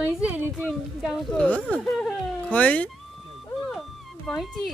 भैँसीहरू चाहिँ गाउँको खोइ भैँसी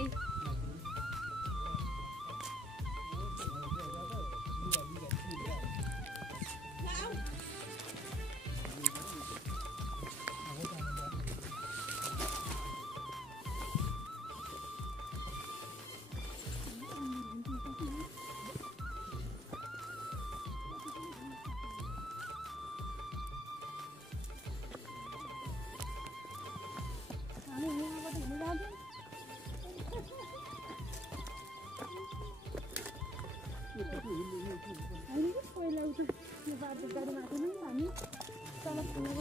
पहिला उता यो बाटो गाडीमा आएको नि हामी तल पुगेको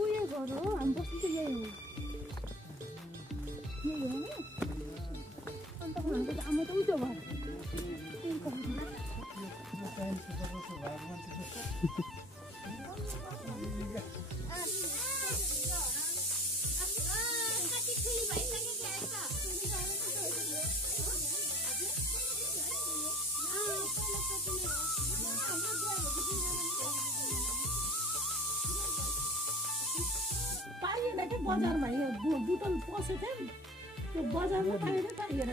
उयो घर हो हामी बस्नु चाहिँ यही हो यही हो अन्त हाम्रो त आमा त उयो भयो पाइएन क्या बजारमा यो बुटल पसेको थियो नि त्यो बजारमा पाइएन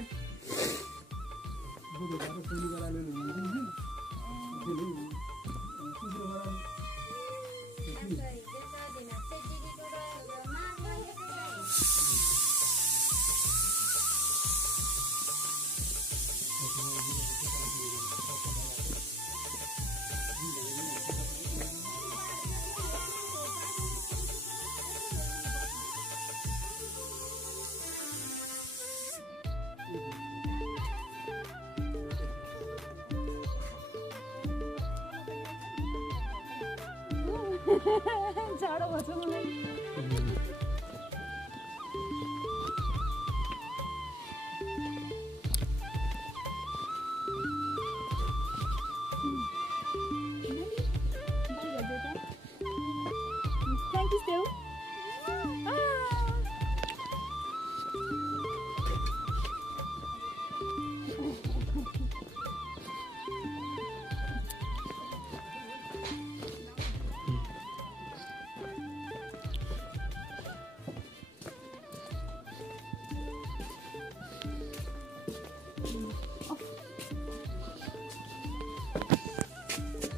जाडो भन्छ मलाई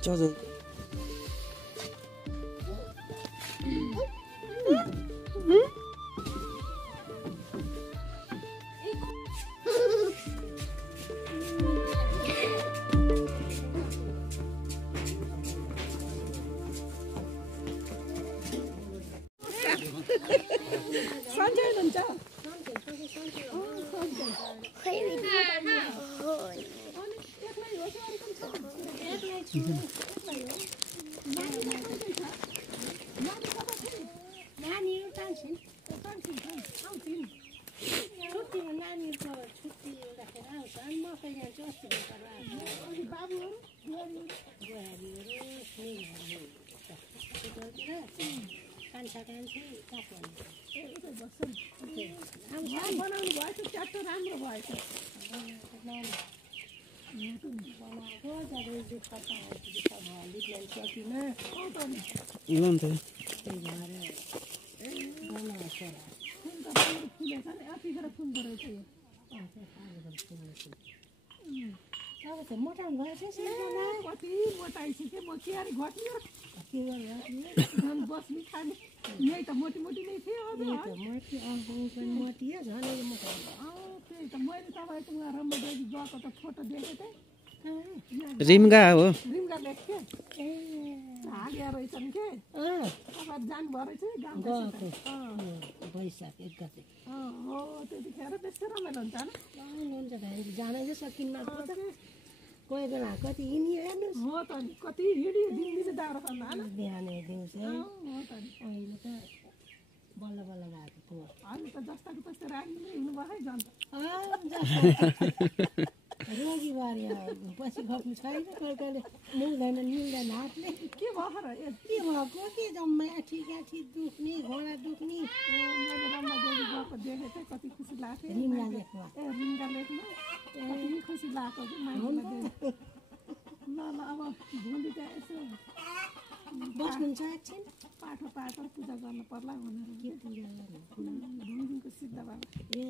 चलो रिमगा हो रिमगा देख्थे हालिया रहेछन् के अब जान भरै चाहिँ गाउँको बैशाख 1 गते हो त्यतिखेर बेसी रमाइलो हुन्छ हैन हुन्छ भाइ जानै चाहिँ सकिन्न कोही बेला कति हिँडियो हेर्नुस् हो त कति हिँडियो दिन दाउरा खान हैन बिहानै दिउँसो हो त अहिले त बल्ल बल्ल भएको थियो अनि त जस्ताको त्यस्तै राख्नु हिँड्नु भयो जन्छ रोगी बारी पछि खप्नु छैन कोहीले मिल्दैन हातले के भयो लहर के भएको के जम्मै आठी दुख्ने घोडा दुख्ने मैले रम्मा देवी गएको देखेँ चाहिँ कति खुसी लाग्थ्यो रिङ्गा लेखमा रिङ्गा लेखमा कति खुसी लाग्यो कि माइतीलाई देखेँ ल अब भोलि त यसो बस्नुहुन्छ एकछिन पाठो पाठो पूजा गर्नु पर्ला भनेर के पूजा गर्नु भुङको सिद्ध बाबा ए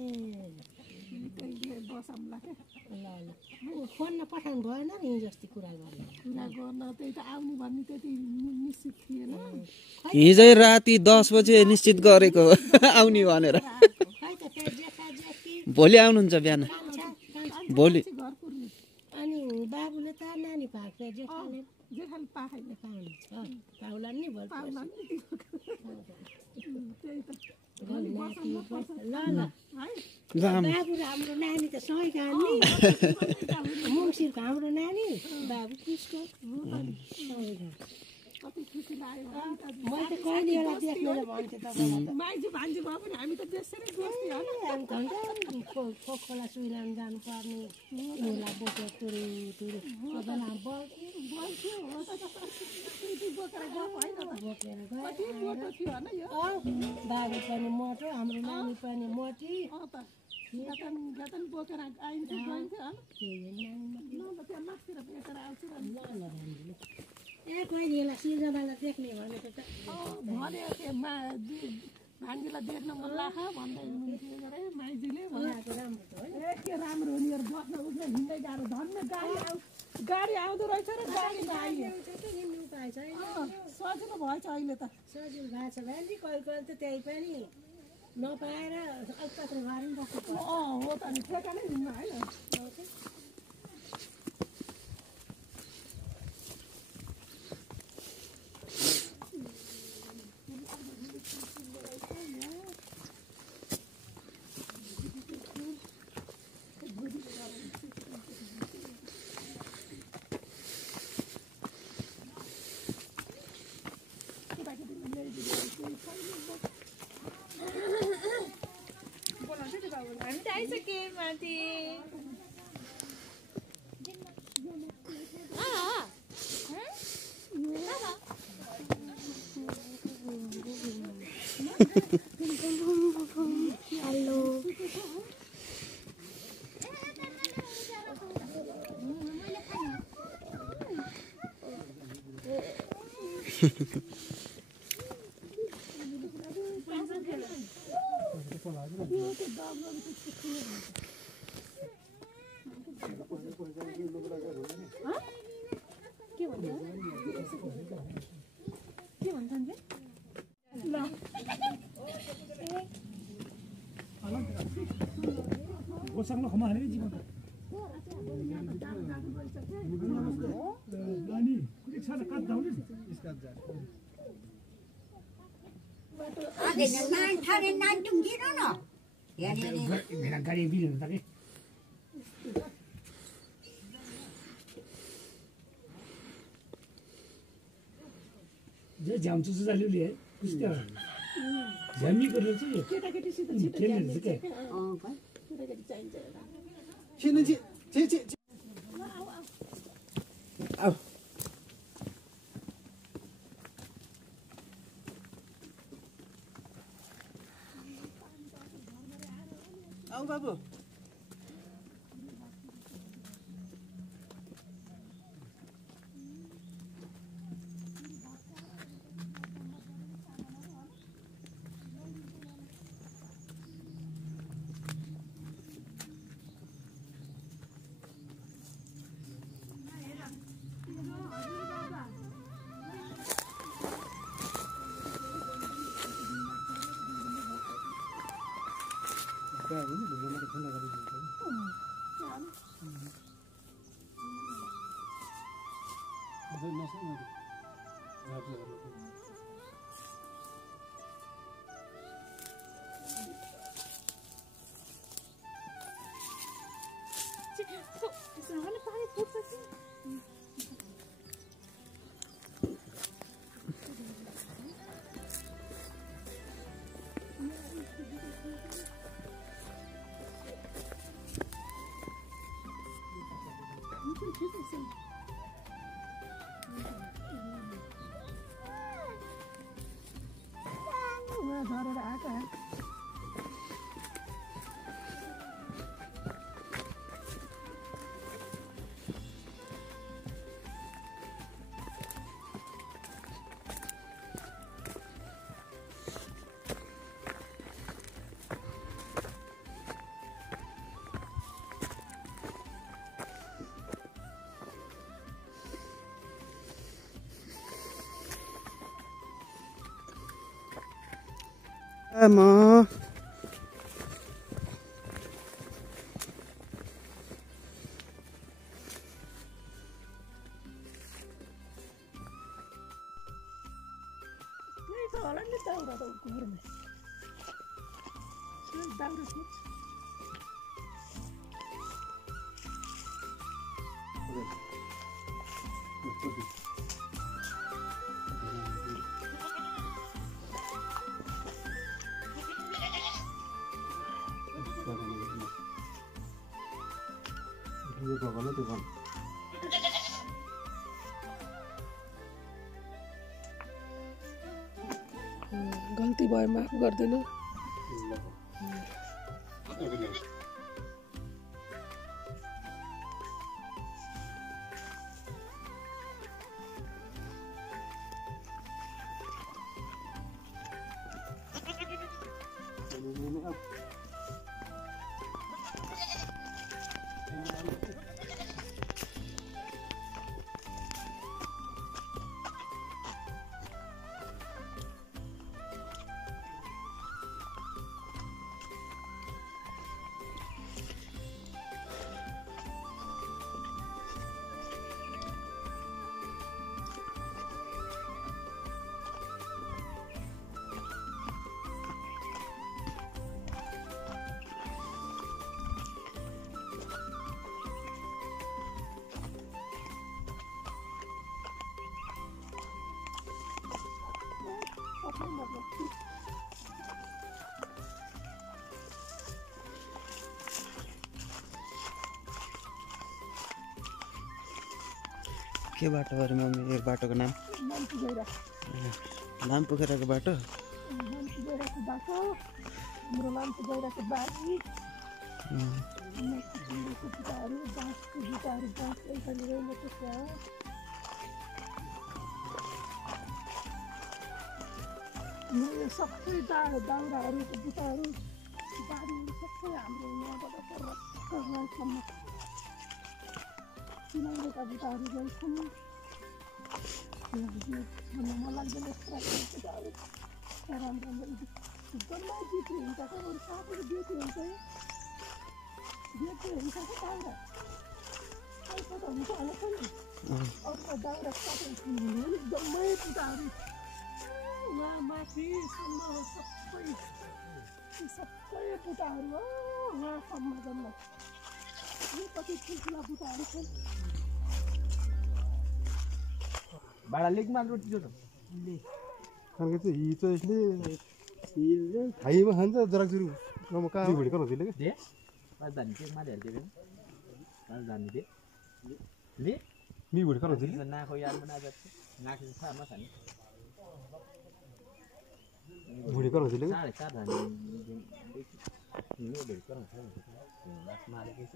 त्यही बसाउँला के ल फोनमा पठाउनु भएन नि जस्तै कुरा गर्नु कुरा गर्न त्यही त आउने भन्ने त्यति निश्चित थिएन हिजै राति 10 बजे निश्चित गरेको आउने भनेर खै त त्यो जेठा जेठी भोलि आउनुहुन्छ बिहान भोलि घर पुर्ने अनि बाबुले त नानी पाएको जेठाले जेठाले पाखेन पाउला नि भयो पाउला नि त्यही त ल ल है बाबु र हाम्रो नानी त सँगै गयो नि मङ्सिरको हाम्रो नानी बाबु कृष्ण सँगै गयो कति खुसी लाग्यो मैले त कहिले एउटा देख्ने भन्थेँ तपाईँलाई माइजू भान्जी भयो भने हामी त त्यसरी गोष्ठी होइन खोला सुइलाउनु जानुपर्ने उनीहरूलाई बोकेर टुरी टुरी कोही बोल्थ्यो हो त बोकेर गएको होइन त बोकेर कति मोटो थियो होइन यो बाबु पनि मोटो हाम्रो नानी पनि मोटी त गतन बोकेर आइन्छ गइन्थ्यो होइन ल त्यहाँ मासतिर बोकेर आउँछु र ए कहिले यसलाई सिर्जनालाई देख्ने भनेको त भन्यो त्यो भान्जीलाई देख्न मन लाग्छ भन्दै हुनुहुन्थ्यो अरे माइजूले उहाँको राम्रो छ ए के राम्रो हो नि यार बस्न उठ्न हिँड्दै गाह्रो धन्न गाडी आउँदो रहेछ र गाडी आइयो हिँड्नु उपाय छैन सजिलो भएछ अहिले त सजिलो भएको छ भने कहिले कहिले त त्यही पनि नपाएर अल्पत्र घर पनि बस्नु हो त नि ठेकानै हिँड्नु होइन हामी त आइसके माथि हेलो के भन्छन् गोसाङमा खमा हालेर जीवन अनि कुनै छ काट दाउने इसका जा मेरा गाडी बिल हुँदा के जे जाम्छु चाहिँ लिए कुस्ता झ्यामी गरेर चाहिँ केटाकेटीसित खेल्ने के केटाकेटी चाहिन्छ छिन छि छि छि आउ आउ बाबु क्या हो नि भिडियोमा त ठन्डा गरिदिन्छ अझै नसै मैले रातो गर्नु पानी फुट्छ आएको आमा यही छ होला नि दाउरा त घरमा दाउरा छ यो भगवान त्यो भन गल्ती भयो माफ गर्दिनु के बाटो अरे मम्मी यो बाटोको नाम लामो पोखराको बाटो बाटो हाम्रो लामो गइरहेको बारी जुत्ताहरू बाँसको जुत्ताहरू बाँस यसरी रहेको छ यो सबै दाउराहरूको बुट्टाहरू बारी सबै हाम्रो यहाँबाट रक्कसम्म चिनाइरहेका बुट्टाहरू रहेछन् मन लाग्दैन बुट्टाहरू राम्रो एकदमै बेच्ने हुन्छ अरू साथीहरू बेच्ने हुन्छ हुन्छ दाउरा पैसा त हुन्छ होला छ नि अर्को दाउरा एकदमै बुट्टाहरू वहाँ माथिसम्म सबै बुट्टाहरू हो वहाँसम्म जम्मा यो कति ठुल्ठुला बुट्टाहरू छन् भाडा लेकमा रोटी जो खालको चाहिँ हि चाहिँ यसले थाइमा खान्छ जराकजुरु म कहाँ भुडी गर्न दिले दे राजधानी के माले हेर्दै राजधानी दे ले मी भुडी गर्न दिले नाखो यार मना जाते नाखो सामा खाने भुडी गर्न दिले 4.5 धानी नि भुडी गर्न छ लास मारे के छ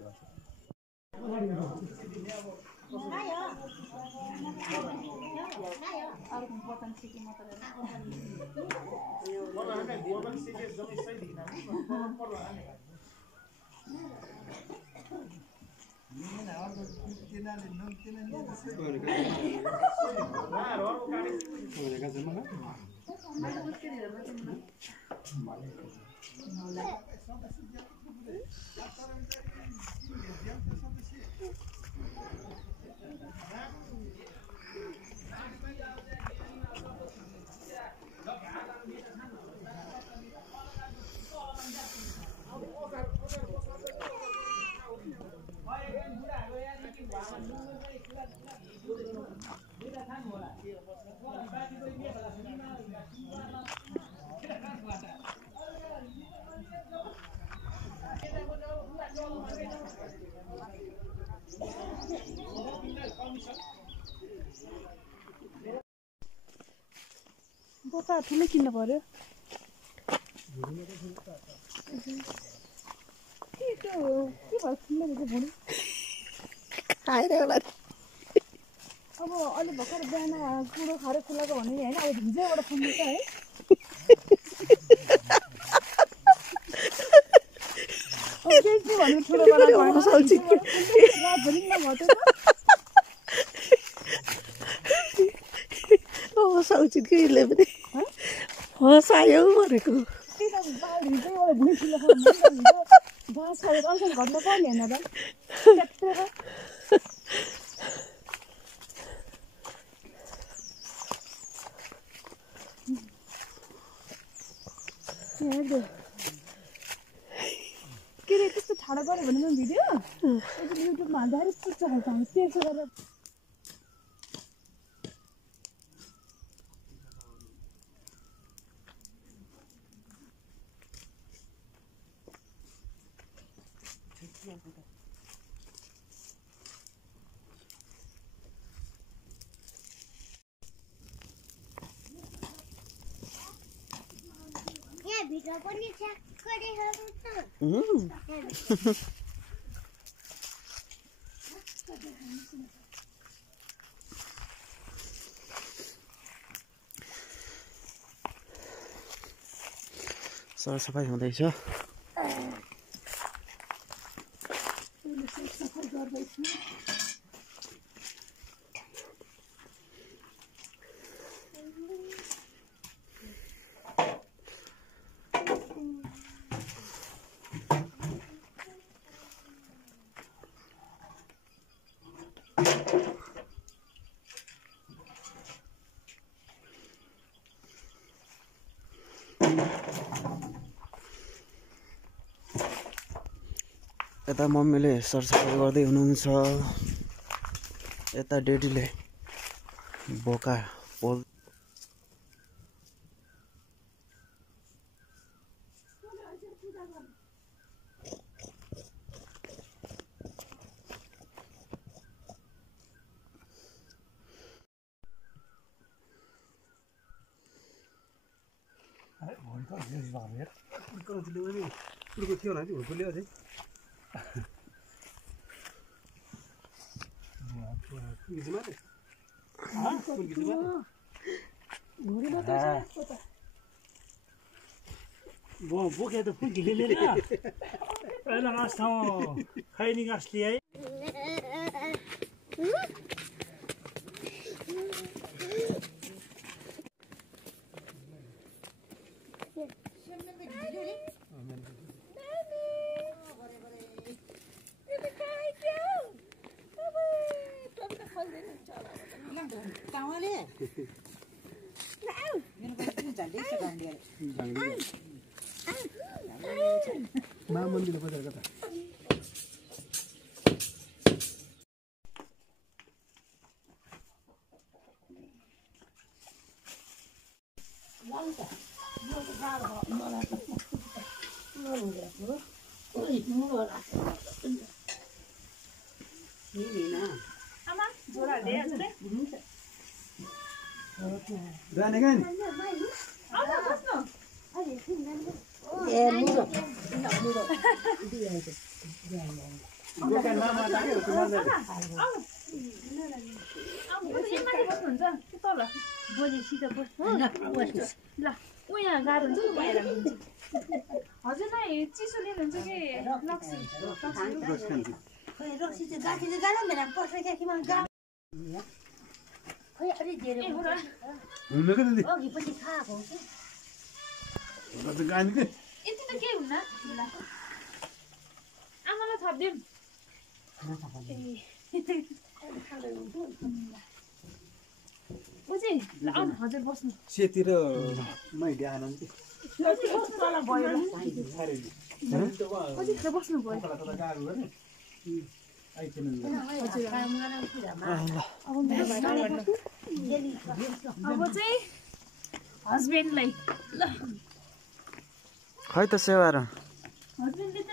बोका ठुलो किन्नु पर्यो खाएर होला अब अहिले भर्खर बिहान कुरो खाएर खुलाएको भने होइन अब भिजैबाट फुल्दैछ है बेच्ने भन्ने ठुलो साउचितले पनि हँसायो भनेको घाँस खाएर अल्छी घट्नु पर्ने होइन त के अरे त्यस्तो ठाडो गऱ्यो भने पनि भिडियो युट्युबमा हाल्दाखेरि पुग्छ खाल्छ त्यसो गरेर भिडियो पनि चेक गरिहाल्नु त सरसफाइ हुँदैछ यता मम्मीले सरसफाइ गर्दै हुनुहुन्छ यता डेडीले बोका पोल थियो होला हुर्कोले अझै बोके त फुल ढिले पहिला घाँस ठाउँ खैनी घाँस ल्याए मन्दिर बजार कता हजुरलाई चिसो लिनुहुन्छ कि लक्सी रक्सी चाहिँ गाठी चाहिँ गाह्रो मेरा पर्छ क्याकीमा खोइ अलि धेरै अघि पछि खाएको हो कि यति त केही हुन्न आमालाई थपिदिउँ बुझी ल आउनु हजुर बस्नु सेतिर मैले आनन्द बस्नु भयो अब चाहिँ हस्बेन्डलाई ल खै त सेवारो हस्बेन्डले त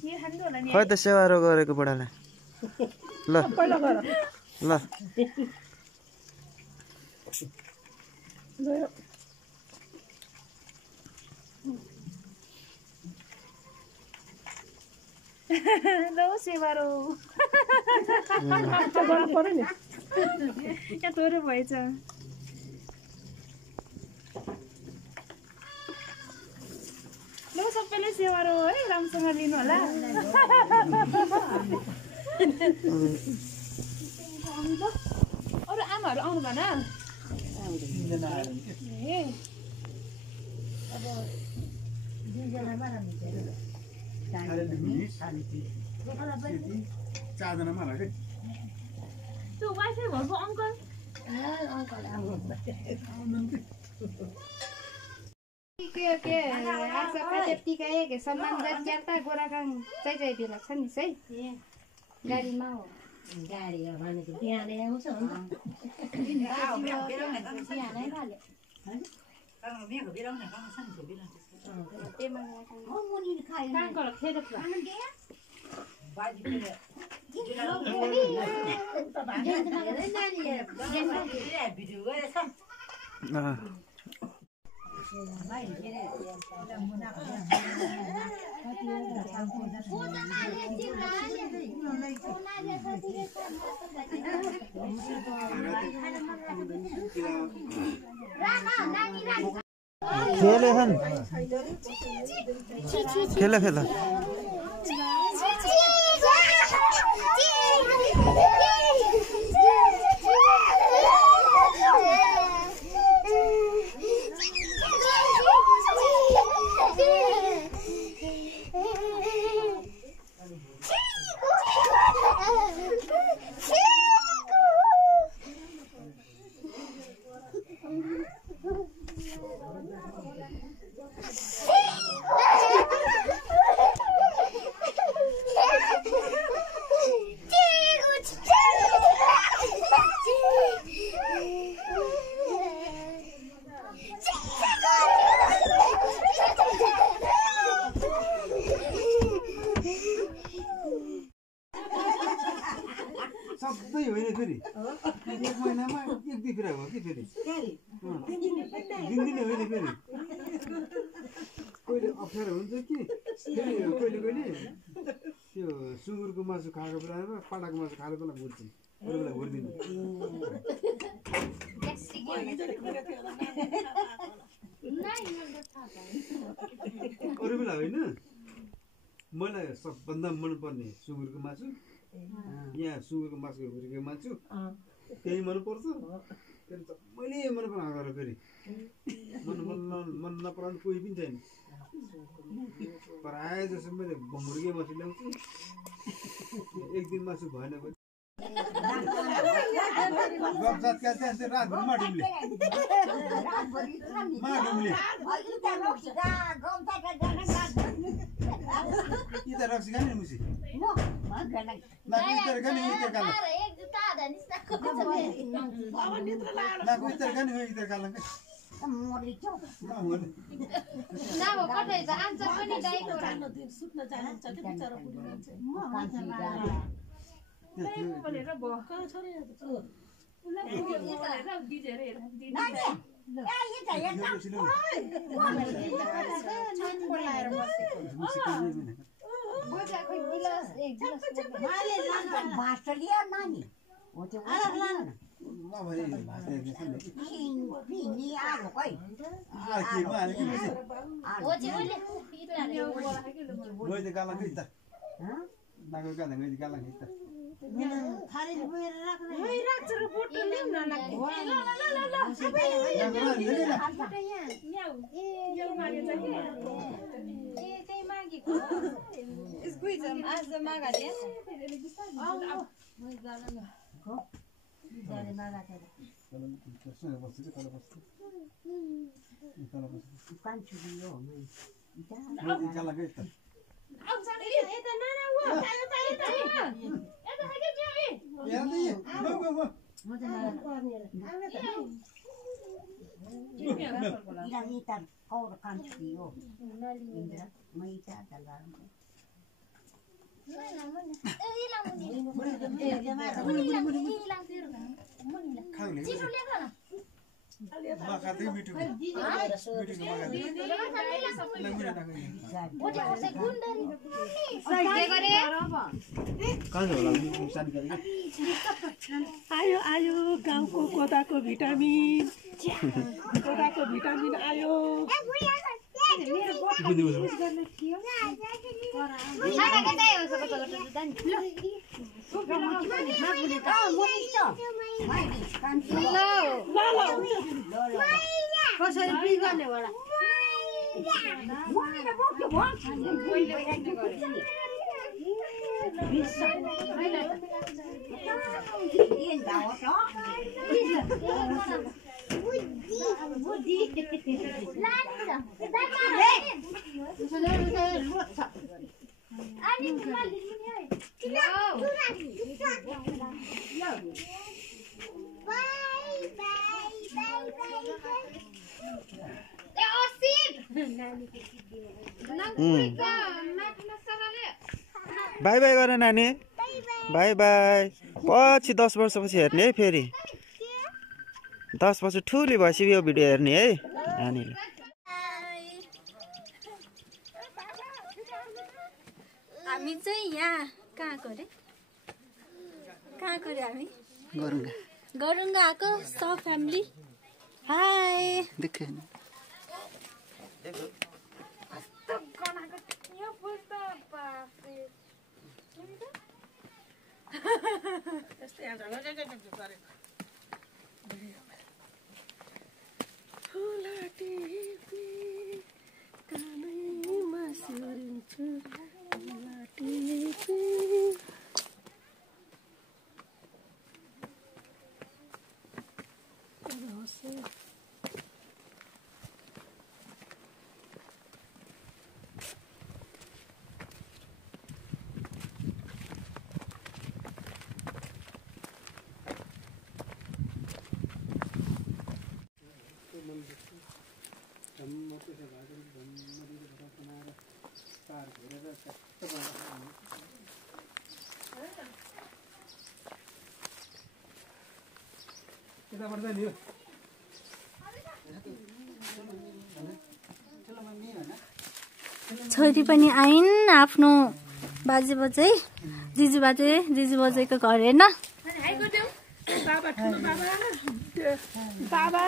के खानु होला नि खै त सेवारो गरेको बुढालाई ल ल ल सेवारो गर्नु पर्यो नि यहाँ तोरो भएछ ल सबैले सेवारो है राम्रोसँग लिनु होला अरू आमाहरू आउनु भन त्यो वाइफाई घरको अङ्कल के आजका त्यतिका एक सम्मान ज्यादा गोराकाङ चाहिँ बेला छ नि है गाडीमा हो गाडी हो भनेको बिहानै आउँछ खेले हन खेला खेला सबै होइन फेरि एक महिनामा एक दुई फिरा हो कि फेरि दिनदिनै होइन फेरि कहिले अप्ठ्यारो हुन्छ कि फेरि कहिले कहिले त्यो सुँगुरको मासु खाएको बेलामा पाटाको मासु खाएको बेला घुर्छु अरू बेला घुर्दिनु अरू बेला होइन मलाई सबभन्दा मनपर्ने सुँगुरको मासु यहाँ सुँगुरको मासु घुरेको मान्छु त्यही मनपर्छ फेरि सबैले मन पराउँछ फेरि मन नपराउने कोही पनि छैन प्रायः जसो मैले मुर्गे मासु ल्याउँछु एक दिन मासु भएन भने रातभरि माडुमले kita raksi kan musi na kuiter kan kuiter kalang na kuiter kan kuiter kalang ना हो पठाइछ आन्सर पनि डाइको सुत्न जान्छ के बिचारा पुग्नु मान्छे भनेर भयो कहाँ छोरे मकादै मिठो मिठो मकादै आयो आयो गाउँको कोदाको भिटामिन आयो कसरी बिगार्ने होला बाई बाई गर नानी बाई बाई पछि 10 वर्षपछि हेर्ने है फेरि 10 वर्ष ठुली भएपछि यो भिडियो हेर्ने है नानीले हामी चाहिँ यहाँ कहाँको रे हामी गरुङ्गा आएको सब फ्यामिली हाई देखे छोरी पनि आइन् आफ्नो बाजे जिजु बजेको घर हेर्न बाबा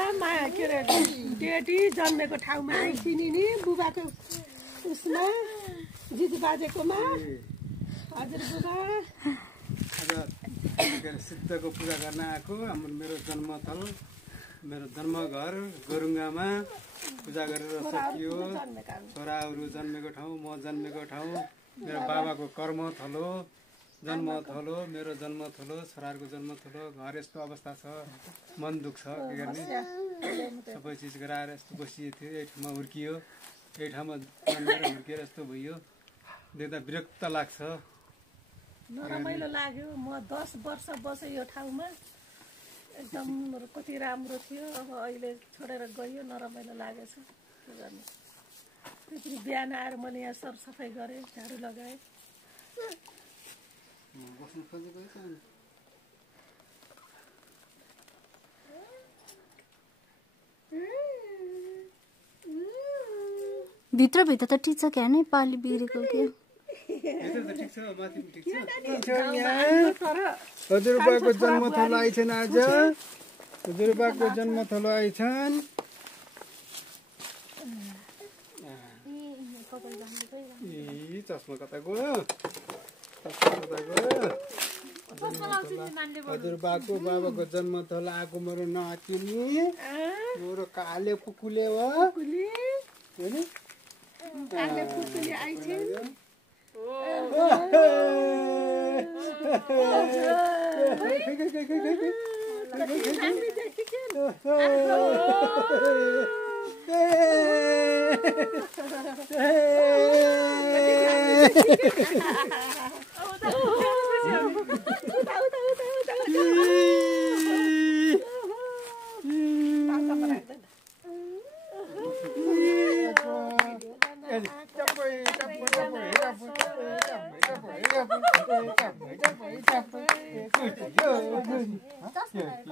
के अरे डेडी जन्मेको ठाउँमा आइसिनी नि बुबाको उसमा जिजु बाजेकोमा हजुर बुबा सिद्धको पूजा गर्न आएको मेरो जन्मथल मेरो जन्मघर गरुङ्गामा पूजा गरेर सकियो छोराहरू जन्मेको ठाउँ म जन्मेको ठाउँ मेरो बाबाको कर्म थलो जन्म थलो मेरो जन्म थलो छोराहरूको जन्म थलो घर यस्तो अवस्था छ मन दुख्छ के गर्ने सबै चिज गराएर यस्तो बसिएको थियो यही ठाउँमा हुर्कियो यही ठाउँमा जन्मेर हुर्किएर यस्तो भयो देख्दा विरक्त लाग्छ नरमाइलो लाग्यो म 10 वर्ष बसेँ यो ठाउँमा एकदम कति राम्रो थियो अब अहिले छोडेर गयो नरमाइलो लागेछ के गर्ने त्यसरी बिहान आएर मैले यहाँ सरसफाइ गरेँ झाडु लगाएँ भित्र त ठिक छ क्या नै पाली बिग्रेको के हजुरबाको जन्मथलो आइछन् आज हजुरबाको जन्मथलो आइछन् चस्मा कता गयो हजुरबाको बाबाको जन्मथलो आएको मेरो नातिनी मेरो काले पुकुले हो काले पुकुले आइछन्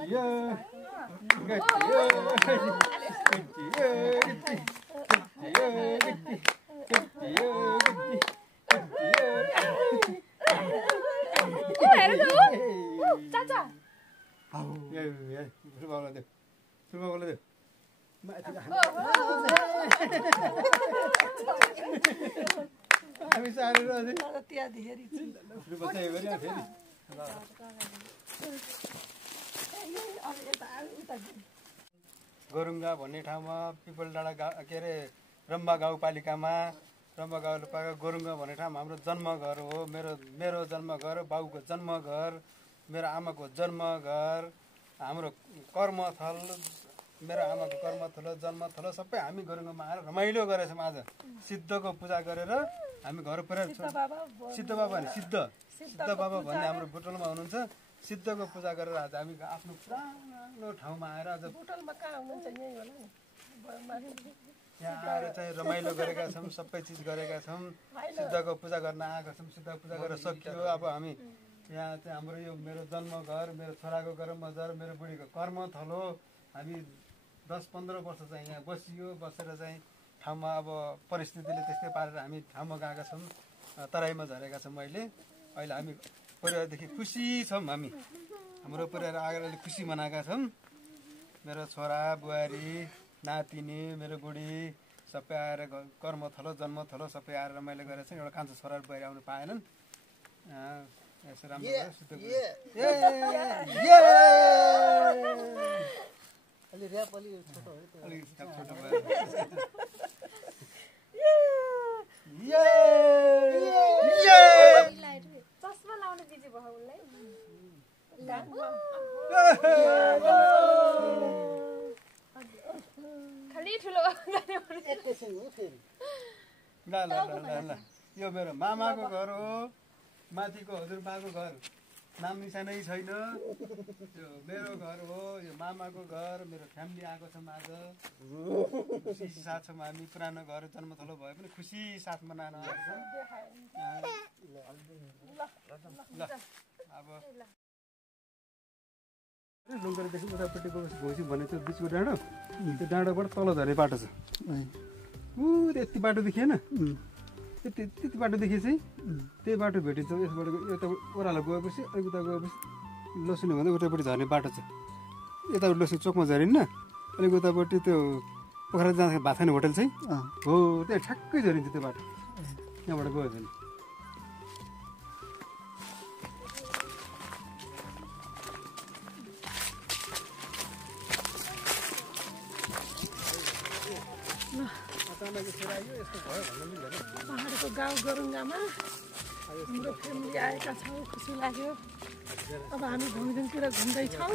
Yeah. हामी सारेर अझै त्यहाँदेखि बचाइ गऱ्यो फेरि गोरुङ्गा भन्ने ठाउँमा पिपल डाँडा के अरे रम्बा गाउँपालिकामा रम्बा गाउँपालिका गोरुङ्गा भन्ने ठाउँ हाम्रो जन्मघर हो मेरो जन्मघर बाउको जन्मघर मेरो आमाको जन्मघर हाम्रो कर्मथल मेरो आमाको कर्मथलो जन्मथलो सबै हामी गोरुङ्गामा आएर रमाइलो गरेछौँ आज सिद्धको पूजा गरेर हामी घर पुऱ्याएर सिद्ध बाबा सिद्ध बाबा भन्ने हाम्रो बुटोलमा हुनुहुन्छ सिद्धको पूजा गरेर आज हामी आफ्नो पुरानो ठाउँमा आएर आज बुटोलमा कहाँ हुनुहुन्छ यही होला नि यहाँ आएर चाहिँ रमाइलो गरेका छौँ सबै चिज गरेका छौँ सिद्धको पूजा गर्न आएका छौँ सिद्धको पूजा गरेर सकियो अब हामी यहाँ चाहिँ हाम्रो यो मेरो जन्मघर मेरो छोराको कर्मघर मेरो बुढीको कर्मथलो हामी 10-15 वर्ष चाहिँ यहाँ बसियो बसेर चाहिँ ठाउँमा अब परिस्थितिले त्यस्तै पारेर हामी ठाउँमा गएका छौँ तराईमा झरेका छौँ अहिले हामी परिवारदेखि खुसी छौँ हामी हाम्रो परिवार आएर अहिले खुसी मनाएका छौँ मेरो छोरा बुहारी नातिनी मेरो बुढी सबै आएर कर्मथलो जन्मथलो सबै आएर रमाइलो गरेर चाहिँ एउटा कान्छो छोरा बुहारी आउनु पाएनन् यसो राम्रो चस्मा लाउनु बिजी भयो उसलाई खालि ठुलो ल यो मेरो मामाको घर हो माथिको हजुरबाको घर नाम निशानै छैन यो मेरो घर हो यो मामाको घर मेरो फ्यामिली आएको छौँ आज खुसी साथ छौँ हामी पुरानो घर जन्मथलो भए पनि खुसी साथ मनाउन आएको छौँ ल अब लुङ्गरदेखि उतापट्टि गएपछि भौसी भन्ने त्यो बिचको डाँडो त्यो डाँडोबाट तल झर्ने बाटो छ यति बाटो देखिएन त्यति बाटो देखि चाहिँ त्यही बाटो भेटिन्छ यसबाट यता ओह्रालो गएपछि अलिक उता गएपछि लसुनी भन्दा उतापट्टि झर्ने बाटो छ यतापट्टि लसुनी चोकमा झरिन्न अलिक उतापट्टि त्यो पोखरा जाँदाखेरि भात खाने होटल चाहिँ हो त्यहाँ ठ्याक्कै झरिन्छ त्यो बाटो त्यहाँबाट गयो भने पहाडको गाउँ गोरुङ्गामा हाम्रो फ्यामिली आएका छौँ खुसी लाग्यो अब हामी घुमतिर घुम्दैछौँ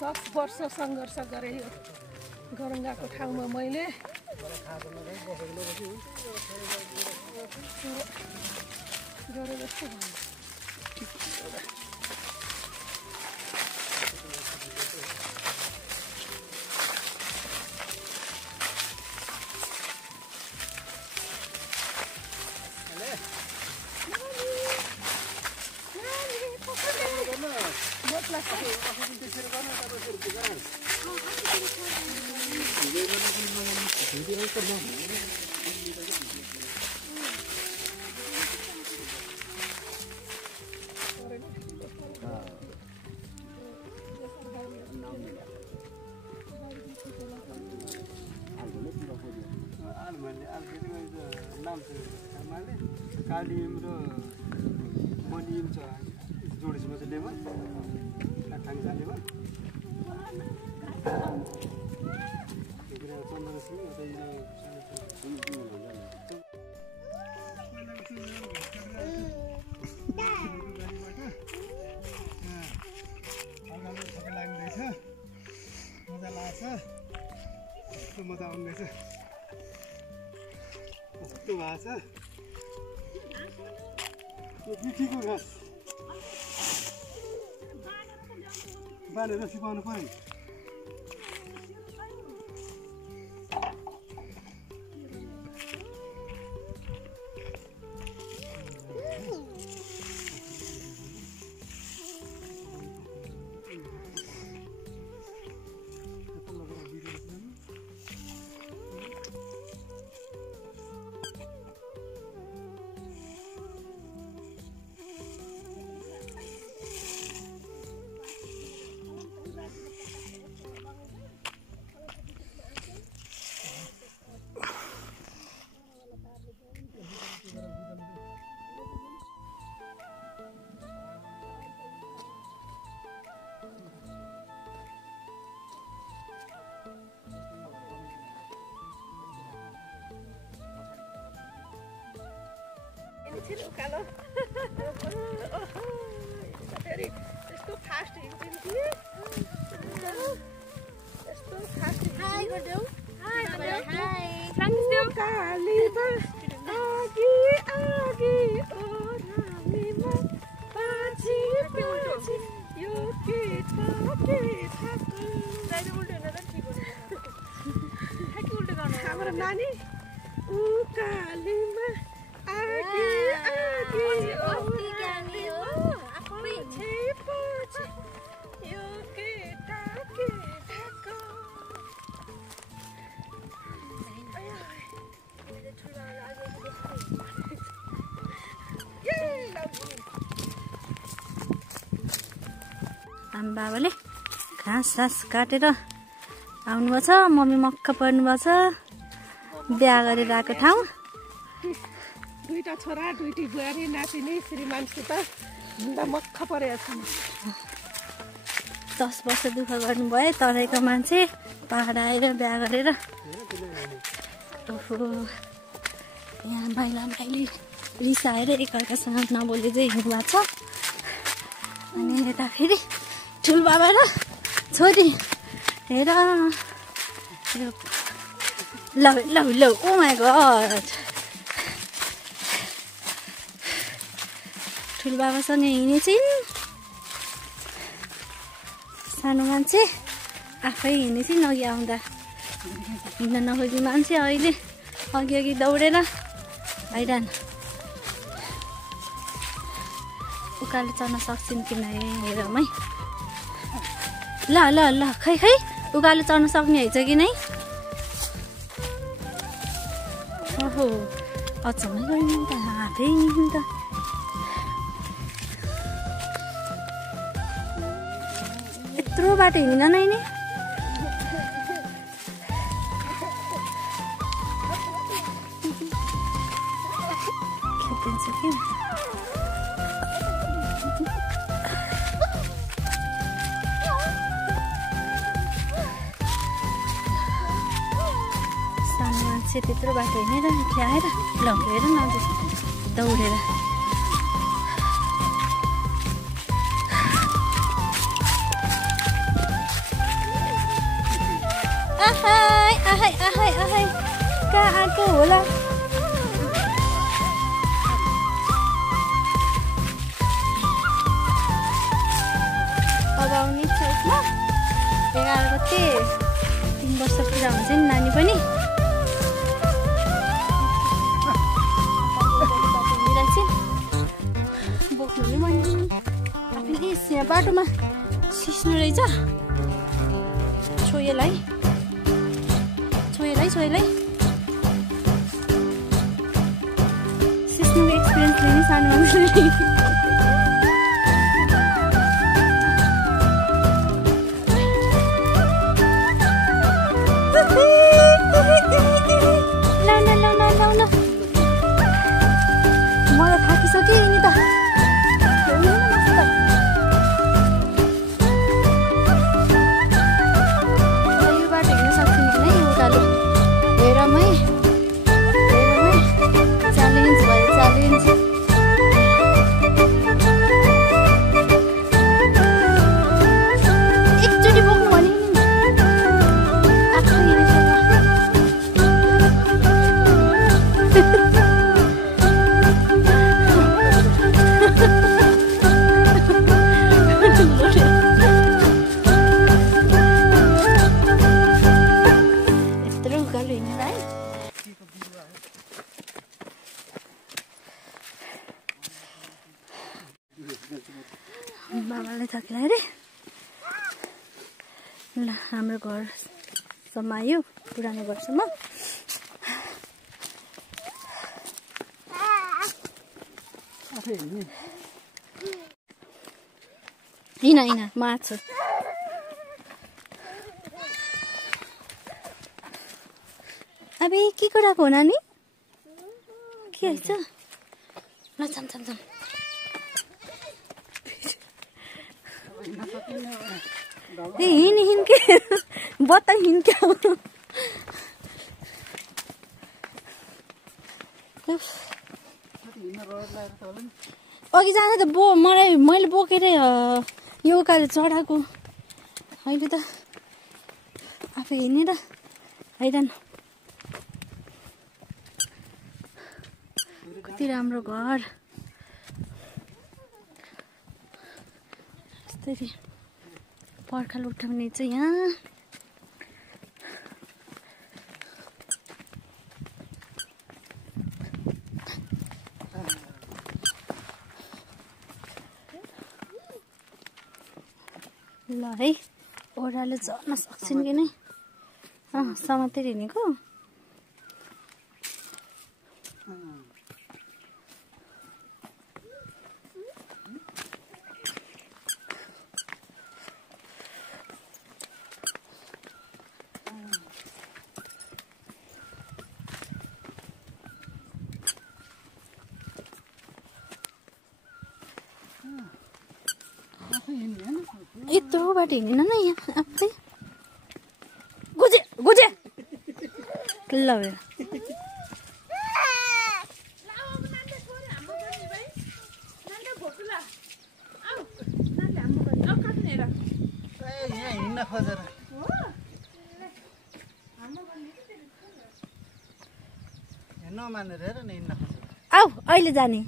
10 वर्ष सङ्घर्ष गरेँ यो गोरुङ्गाको ठाउँमा मैले गरे जस्तो भयो कालिम र मनिम छ जोडेपछि चाहिँ लेबर ठाङसा लेबर लाग्दैछ मजा लाग्छ कस्तो मजा आउँदैछ कस्तो भएको छ मिठीको घाँस बाँधेर सुकाउनु पर्यो एकछिन उकालो फेरि यस्तो फास्ट हिँड्छन् कि यस्तो फास्ट हाई गरिदेऊ कालीमा आगी आगी ओह्रालीमा पछि पछि यो हाम्रो नानी उकालीमा आगी आगी ओह्राली पछि पछि यो केटा केटाको हाम्रो बाबाले घाँस सास काटेर आउनुभएको छ मम्मी मक्क पर्नुभएको छ बिहा गरेर आएको ठाउँ दुईटा छोरा दुईटी बुहारी नातिनी श्रीमानसित हिँड्दा मक्क परेको छन् 10 वर्ष दुःख गर्नुभयो तराईको मान्छे पहाड आएर बिहा गरेर ओहो यहाँ माइला माइली रिसाएर एकअर्कासँग नबोले चाहिँ हिँड्नु भएको छ अनि यता फेरि ठुलबाबा र छोरी हेर ल ल ल ओ माई गड ठुलबाबासँग हिँडेछिन् सानो मान्छे आफै हिँडेछिन् अघि आउँदा हिँड्न नखोजी मान्छे अहिले अघि अघि दौडेर आइरहन् उकालो चढ्न सक्छन् कि नै हेरौँ है ल ल ल खै खै उकालो चढ्न सक्ने हैछ कि नै ओहो अचम्मै गर्नु त हातै हिँड्नु त यत्रो बाटो हिँड्न नै नि खेपिन्छ कि सानो मान्छे त्यत्रो बाटो हिँडेर ल्याएर लगेर न दौडेर आहाई आहाई आहाई आहाई कहाँ आएको होला अब आउने चौकमा 11 गते 3 वर्ष पुरा हुन्छ नि नानी पनि बोक्नु नि मैले आफैले यहाँ बाटोमा सिस्नु रहेछ छोएलाई सिस्नु एक्सपिरियन्स लिने सानो मान्छेले मलाई थाकिसक्यो नि त यो बाटो हिँड्न सक्छौँ कि नै उकालो हेरमै च्यालेन्ज भयो च्यालेन्ज एकचोटि बोक्नु भने आफै बाबाले थकिला अरे ल हाम्रो घरसम्म आयो पुरानो घरसम्म हिँड हिँड म आएको छु अब के कुराको हो नानी के आइछ ल चम चम चम हिँड के बता हिँड क्या अघि जाँदा त मैले बोकेर यो उकालो चढाएको अहिले त आफै हिँडेर हैरान। कति राम्रो घर यस्तै पर्खाल उठाउने चाहिँ यहाँ ल है ओह्रालो झर्न सक्छन् कि नै समातेर हिँडेको यत्रो बाटो हिँडेन न यहाँ आफै गुजे ल हिँड्न खोजेर नमानेर हेर न हिँड्न खोजेर आऊ अहिले जाने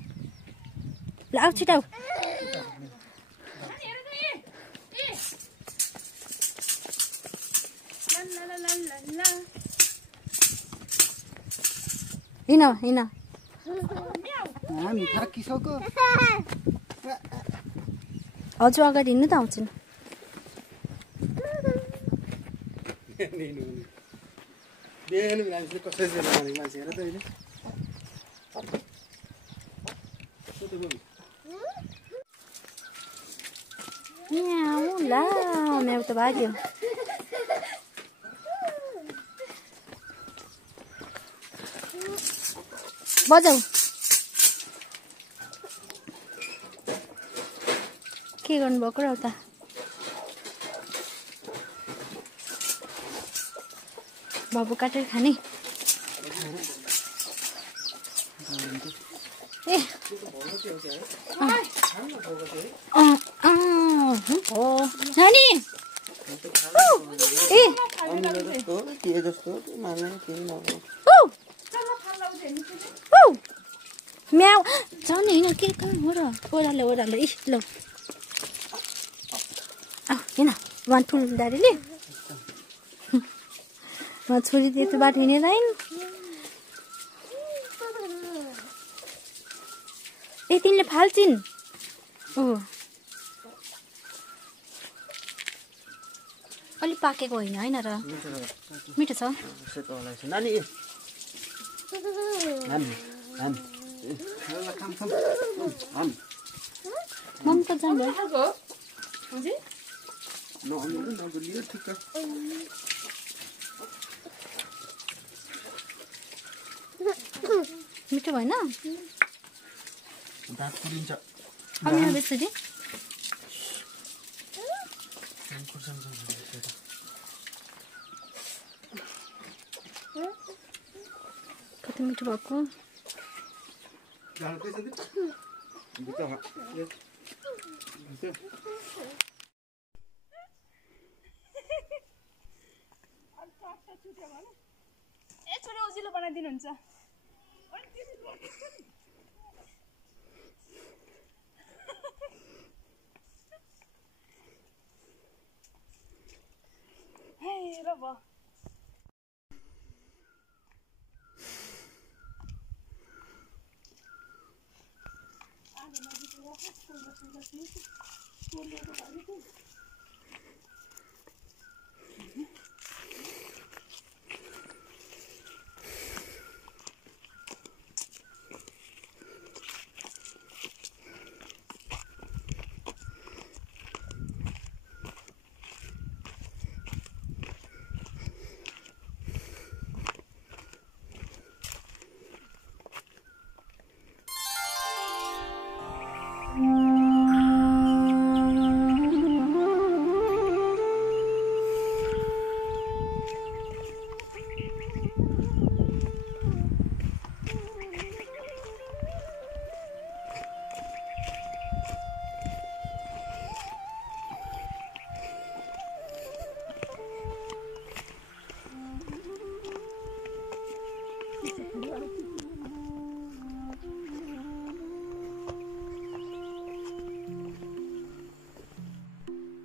ल आऊ छिटाउ हिँड हामी थाकिसक्यो हजुर अगाडि हिँड्नु त आउँछन् कसै मान्छे हेर त अहिले ला म्याउ त भाग्यो बजाऊ के गर्नुभएको र उता बाबु काटेर खाने ए नानी ए म्याउ छ नि होइन के कहाँ हो र ओह्रालो इ ल हिँड उहाँ ठुलो दारीले उहाँ छोरी त्यस्तो बाटो हिँडेर आइन् ए तिनले फाल्छिन् अलि पाकेको होइन र मिठो छ मम्मी त जानुभयो मिठो भएन बेसरी कति मिठो भएको छोरी उजिलो बनाइदिनुहुन्छ र भयो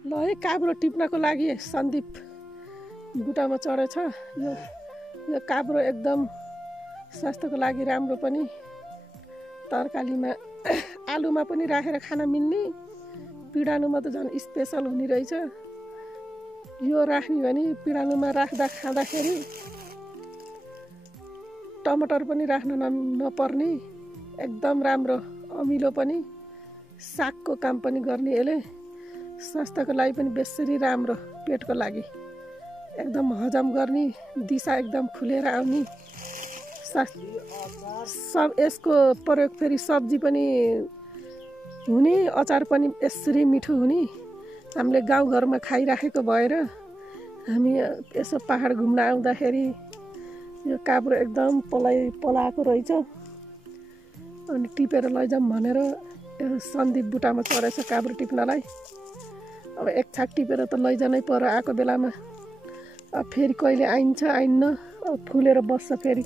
ल है काब्रो टिप्नको लागि सन्दीप बुटामा चढेछ। यो काब्रो एकदम स्वास्थ्यको लागि राम्रो पनि, तरकारीमा आलुमा पनि राखेर खान मिल्ने, पिँडालुमा त झन् स्पेसल हुने रहेछ। यो राख्ने भने पिँडालुमा राख्दा खाँदाखेरि टमाटर पनि राख्न नपर्ने, एकदम राम्रो, अमिलो पनि, सागको काम पनि गर्ने यसले, स्वास्थ्यको लागि पनि बेसरी राम्रो, पेटको लागि एकदम हजम गर्ने, दिशा एकदम खुलेर आउने। सब यसको प्रयोग फेरि सब्जी पनि हुने, अचार पनि यसरी मिठो हुने। हामीले गाउँघरमा खाइराखेको भएर हामी यसो पहाड घुम्न आउँदाखेरि यो काब्रो एकदम पलाएको रहेछ, अनि टिपेर लैजाऊँ भनेर सन्दीप बुटामा चढेछ काब्रो टिप्नलाई। अब एक छाक टिपेर त लैजानै पर्यो आएको बेलामा, अब फेरि कहिले आइन्छ आइन्न, अब फुलेर बस्छ फेरि।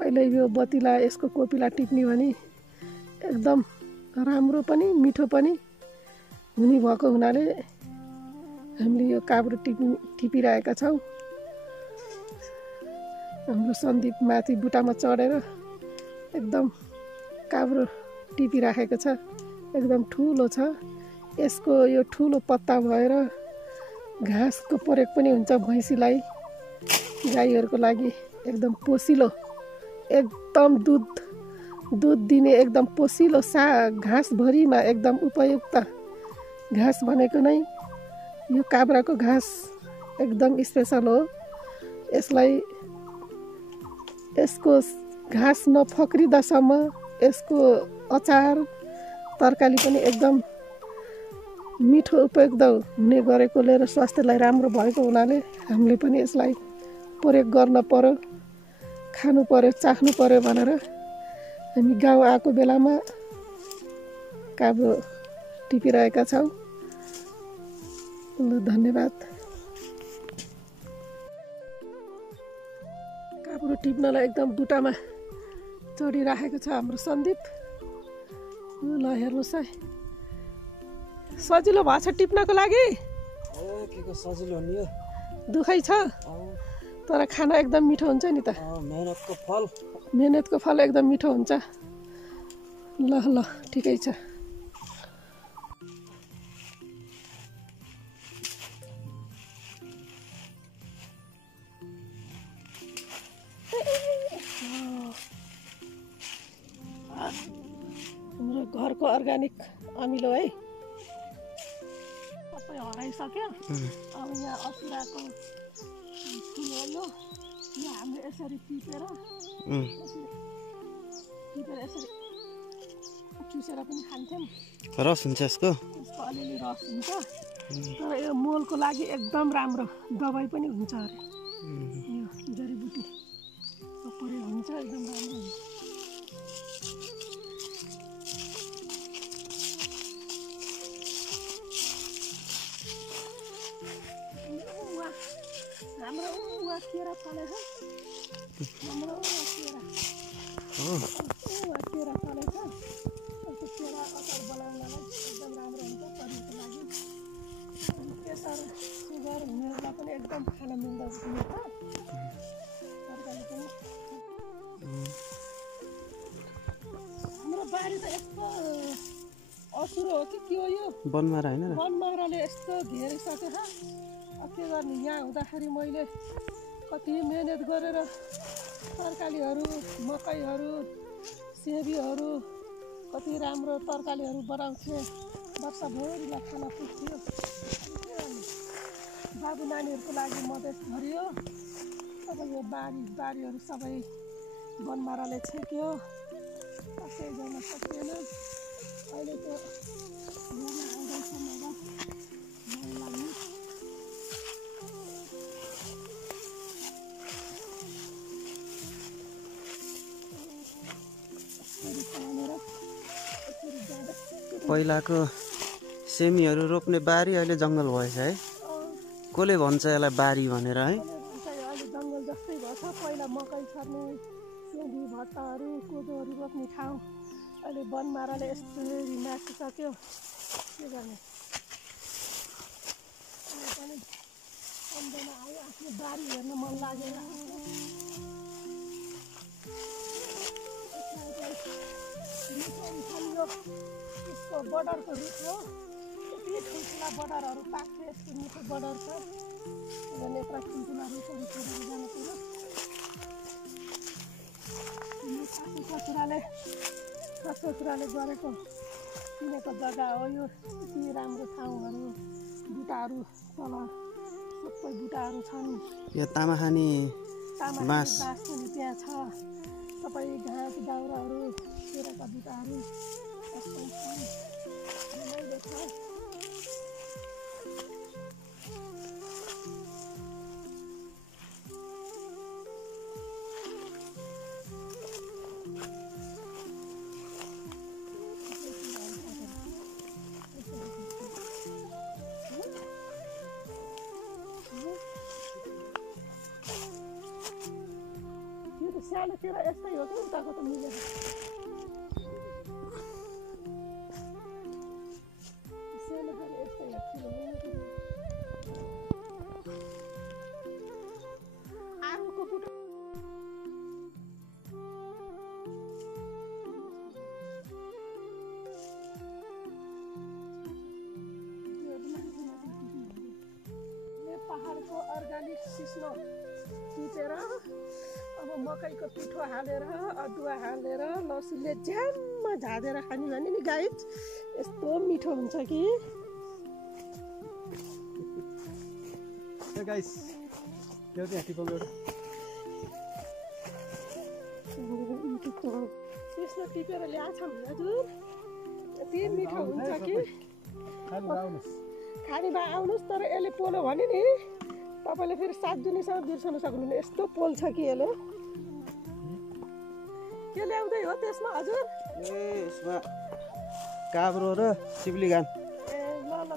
अहिले यो बतिला यसको कोपिला टिप्ने भने एकदम राम्रो पनि मिठो पनि हुने भएको हुनाले हामीले यो काब्रो टिपिरहेका छौँ। हाम्रो सन्दीप माथि बुटामा चढेर एकदम काब्रो टिपिराखेको छ, एकदम ठुलो छ। यसको यो ठुलो पत्ता भएर घाँसको प्रयोग पनि हुन्छ भैँसीलाई, गाईहरूको लागि एकदम पोसिलो, एकदम दुध दिने एकदम पोसिलो घाँसभरिमा एकदम उपयुक्त घाँस भनेको नै यो काब्राको घाँस एकदम स्पेसल हो। यसको घाँस नफक्रिँदासम्म यसको अचार तरकारी पनि एकदम मिठो उपयुक्त हुने गरेकोले र स्वास्थ्यलाई राम्रो भएको हुनाले हामीले पनि यसलाई प्रयोग गर्न पर्यो, खानु पर्यो, चाख्नु पर्यो भनेर हामी गाउँ आएको बेलामा काब्रो टिपिरहेका छौँ। ल धन्यवाद। काब्रो टिप्नलाई एकदम बुटामा चढिराखेको छ हाम्रो सन्दीप। ल हेर्नुहोस् है, सजिलो भएछ टिप्नको लागि? सजिलो नि यो, दुखै छ तर खाना एकदम मिठो हुन्छ नि त। मेहनतको फल एकदम मिठो हुन्छ। ल ठिकै छ। हाम्रो घरको अर्ग्यानिक अमिलो है, सबै हराइसक्यो। अब यहाँ असुराको फुल हो यो हामीले यसरी टिपेर यसरी चुसेर पनि खान्छौँ। रस हुन्छ यसको अलिअलि रस हुन्छ, तर यो मोलको लागि एकदम राम्रो, दबाई पनि हुन्छ अरे। यो जडीबुटी प्रयोग हुन्छ, एकदम राम्रो हुन्छ। हाम्रो केरा फलेछ, हाम्रो केरा फलेछ। त्यो केरा अचार बनाउनलाई एकदम राम्रो हुन्छ शरीरको लागि। प्रेसर सुगर हुनेहरूलाई पनि एकदम खान मिल्दछ तरकारी पनि। हाम्रो बारी त यस्तो असुरो हो कि के हो यो, बनमारा होइन, बनमाराले यस्तो घेरिसकेको छ। के गर्ने, यहाँ हुँदाखेरि मैले कति मेहनत गरेर तरकारीहरू, मकैहरू, सेबीहरू, कति राम्रो तरकारीहरू बनाउँथेँ, वर्षभरिलाई खान पुग्थ्यो। बाबु नानीहरूको लागि मद्दत गरियो, अब यो बारीहरू सबै बनमाराले छेक्यो, कसै गर्न सकिएन। अहिले त आउँदैछ मलाई लाग्ने। पहिलाको सेमीहरू रोप्ने बारी अहिले जङ्गल भएछ है। कसले भन्छ यसलाई बारी भनेर है? अहिले जङ्गल जस्तै भएछ। पहिला मकै छर्ने, सिमी, भट्टाहरू, कोदोहरू रोप्ने ठाउँ अहिले बनमाराले यस्तरी मासिसक्यो। के गर्ने, सम्झना आयो आफ्नो बारी हेर्न मन लागेर यसको बर्डरको रुख हो यति ठुल्ठुला बर्डरहरू पाक्छ यस्तो मिठो बर्डर छ यत्रा ठुल्ठुला रुखहरू छोडेर जानु पर्यो ससुराले गरेको किनेको जग्गा हो यो यति राम्रो ठाउँहरू बुटाहरू तल सबै बुटाहरू छन् यो तामाखानी बाँस पनि त्यहाँ छ सबै घाँस दाउराहरू केराका बुटाहरू सबै छ सानोतिर यस्तै हो कि उताको त मिलेर सानोखाले यस्तै हो आरुको बुटो पहाडको अर्गानिक सिस्नो टिपेर अब मकैको पिठो हालेर अदुवा हालेर लसुनले ज्याममा झाँदेर खाने भने नि गाइस यस्तो मिठो हुन्छ कि गाइस त्यसमा टिपेर ल्याएको छ हजुर यति मिठो हुन्छ कि खाने भए आउनुहोस् तर यसले पोलो भने नि तपाईँले फेरि 7 जुनीसम्म बिर्सन सक्नुहुन्न यस्तो पोल छ कि यसले के ल्याउँदै हो त्यसमा हजुर यसमा काब्रो र सिब्ली घान ए ल ल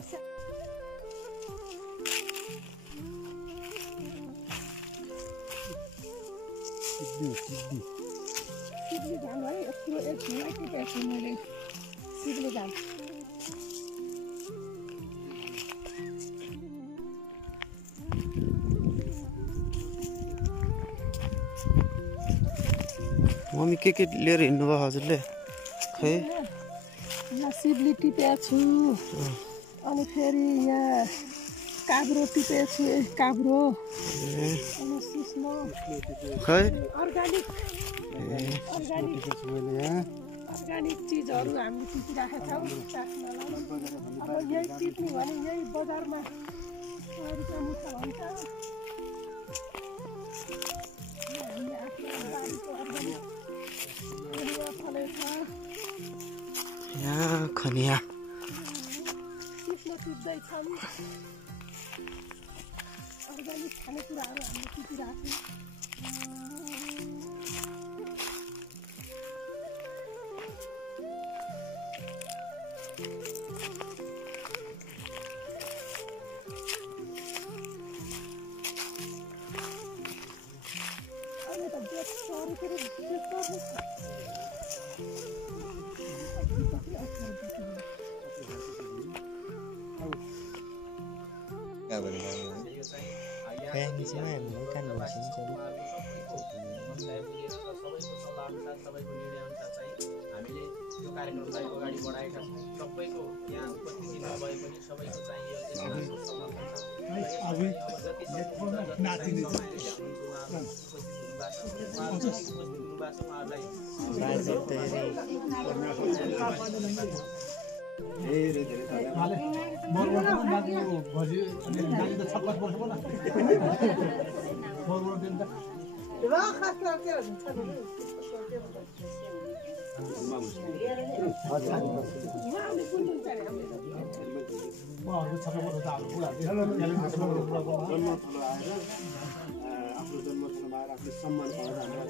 सिब्ली घान है यत्रो एक झुला टिपेको छु मैले सिब्ली घान मम्मी के लिएर हिँड्नुभयो हजुरले खै यहाँ सिब्ली टिपेको छु अनि फेरि यहाँ काब्रो टिपेको छु काब्रो अनि सिस्नो खै अर्गानिक चिजहरू हामीले टिपिराखेका छौँ अब यही टिप्ने भने यही बजारमा रुपियाँ मुठा भन्छ हामीले आफ्नो बारीको अर्गानिक यहाँ खनिया सिस्नो टिप्दैछन् अर्गानिक खानेकुराहरू हामीले टिपिरहेको छौँ अहिले त बेच सरी फेरि बेच गर्नु हामीले यो कार्यक्रमलाई अगाडि बढाएका छौँ सबैको यहाँ उपस्थिति नभए पनि सबैको चाहिँ आफ्नो जन्मस्थलमा आएर आफ्नो सम्मान पाएर हाम्रा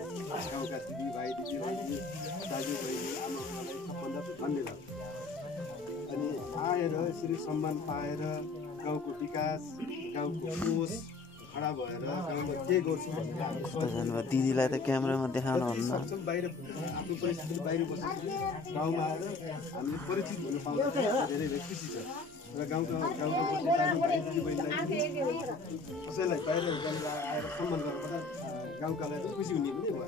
गाउँका दिदीभाइ दाजुबहिनी आमालाई सबभन्दा धन्यवाद। अनि आएर यसरी सम्मान पाएर गाउँको विकास गाउँको कोष खडा भएर गाउँमा के गर्छु धन्यवाद। दिदीलाई त क्यामेरामा देखाउनुहुन्न। बाहिर आफ्नो परिस्थिति बाहिर बसेर गाउँमा आएर हामीले परिचित हुन पाउँदा धेरै खुसी छ। र गाउँका कसैलाई बाहिर आएर सम्मान गर्नुपर्दा गाउँकालाई चाहिँ खुसी हुने पनि भयो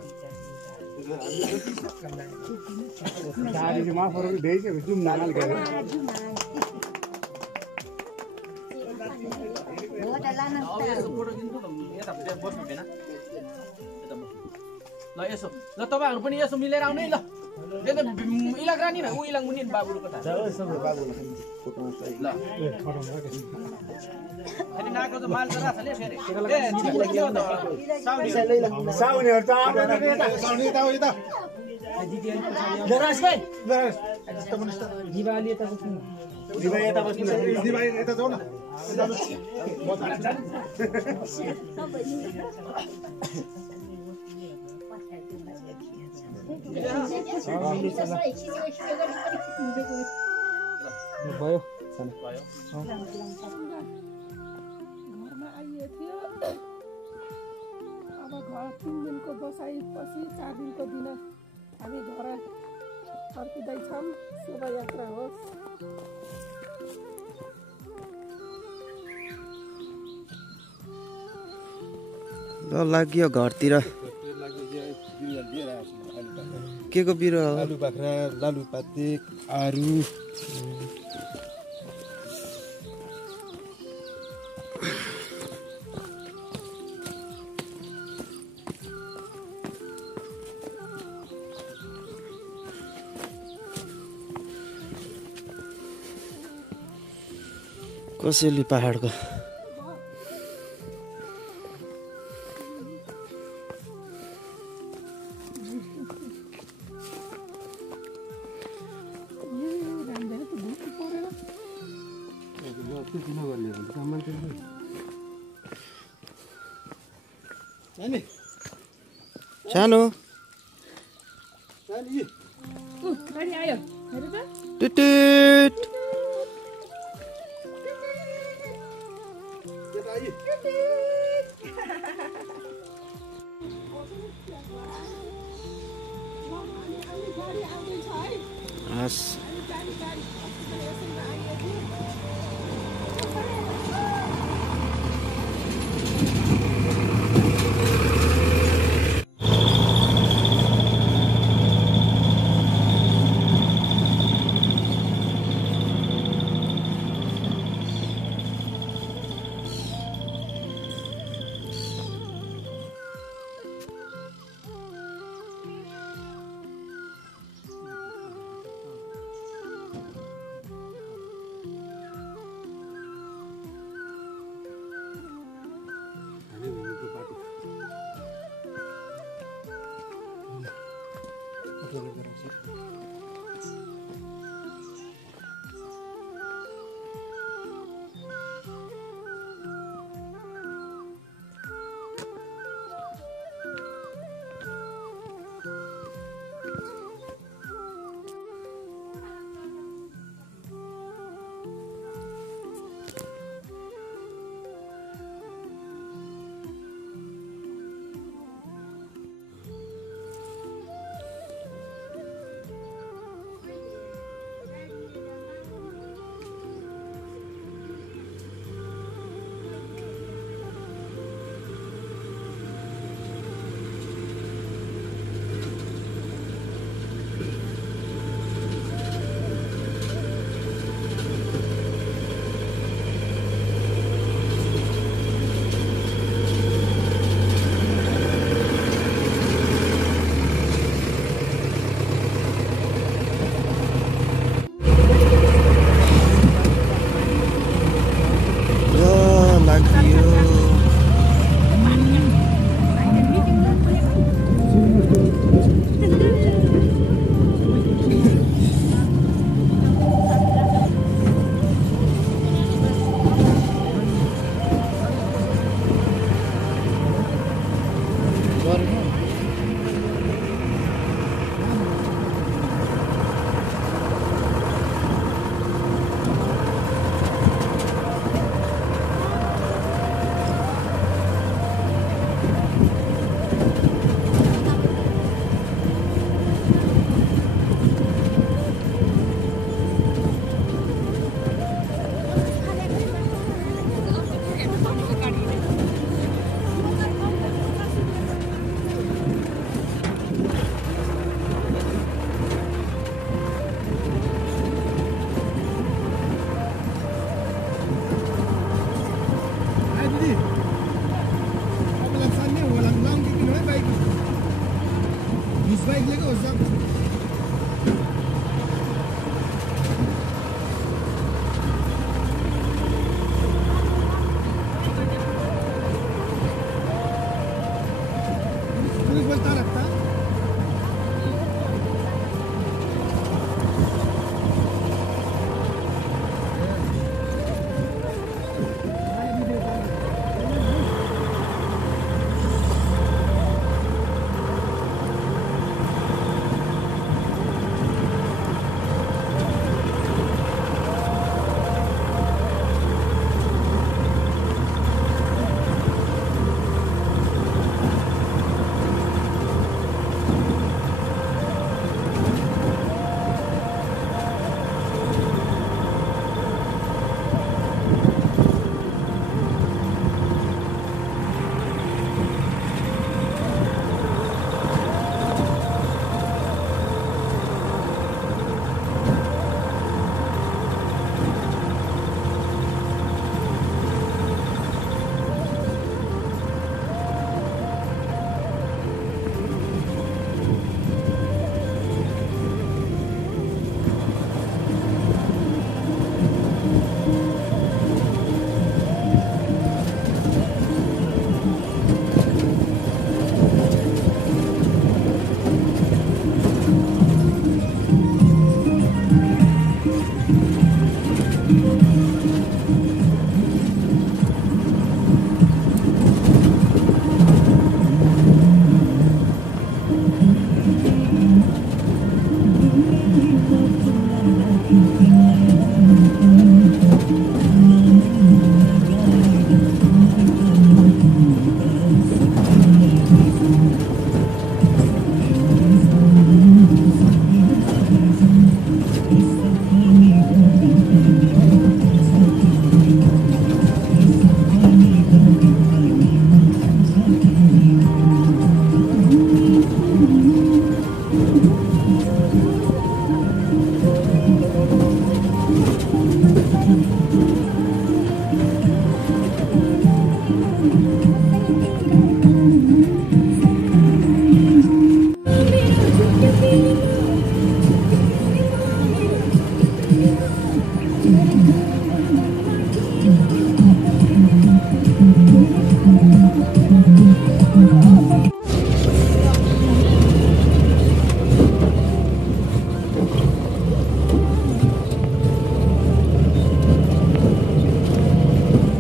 ल यसो ल तपाईँहरू पनि यसो मिलेर आउनु है ल इलाक रानी ऊ इलाक मुनि बाबुको कथा ल फेरि नाको त माल चरा छ ले फेरि साउनीहरु त साउनी यता हो यता दिवाली यता बस्नु दिवाली यता बस्नु दिवाली यता जाऊ न भयो घरमा आइएको थियो अब घर 3 दिनको बसाइपछि 4 दिनको दिन हामी घर फर्किँदैछौँ शोभायात्रा होस् ल लाग्यो घरतिर के को बिरुवा हो आलु बाख्रा लालु पाते आरु कोसेली पहाडको सानो गाडी आयो हेर त टुटुट हस्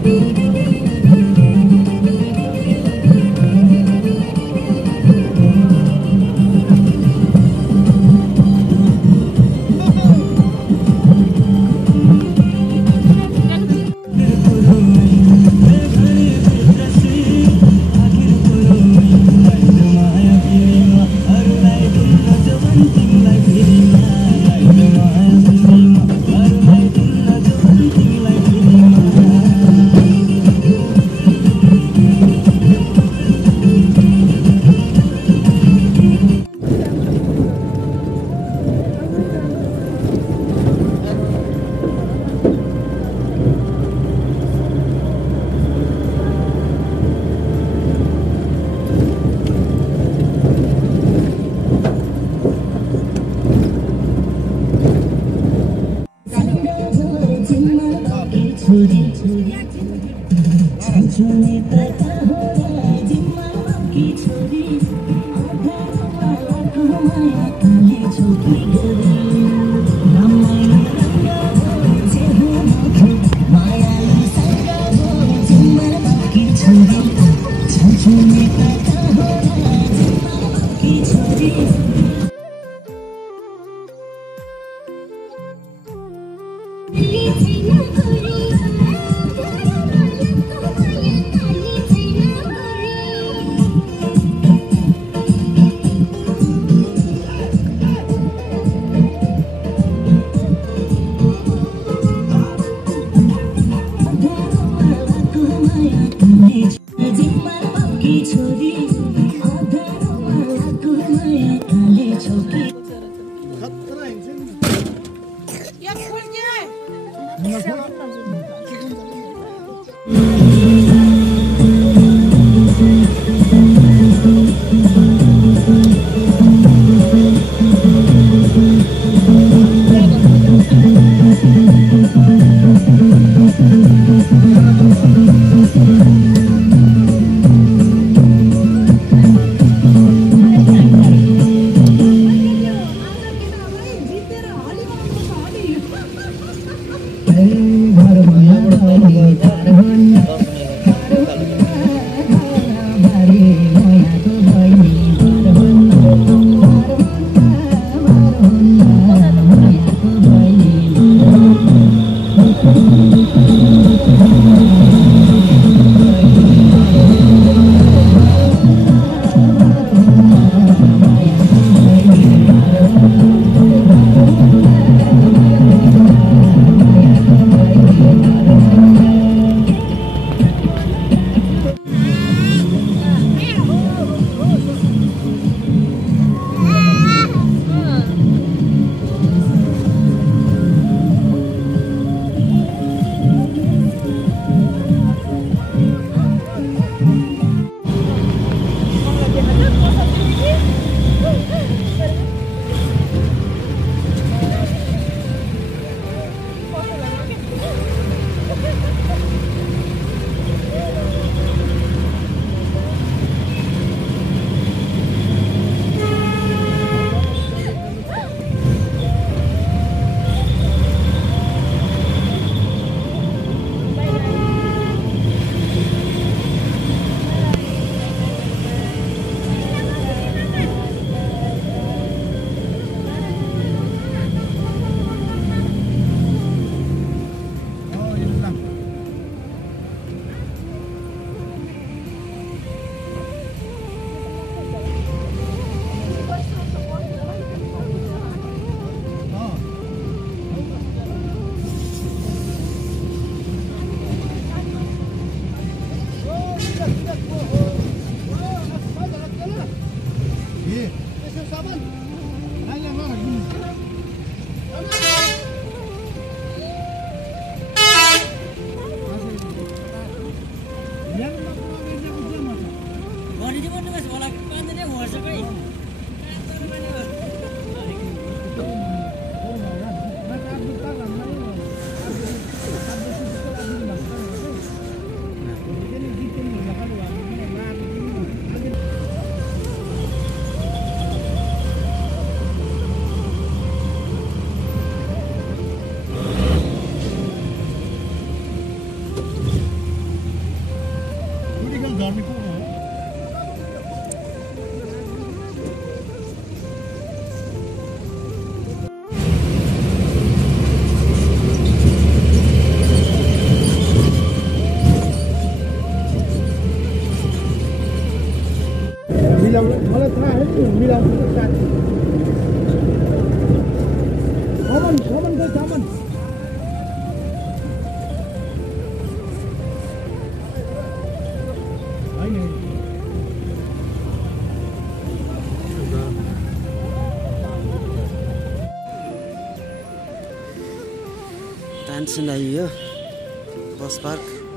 घर हामी को हो मलाई थाहा है मिलाउनु साथी सामान गयो सामान तानसेन आइयो बस पार्क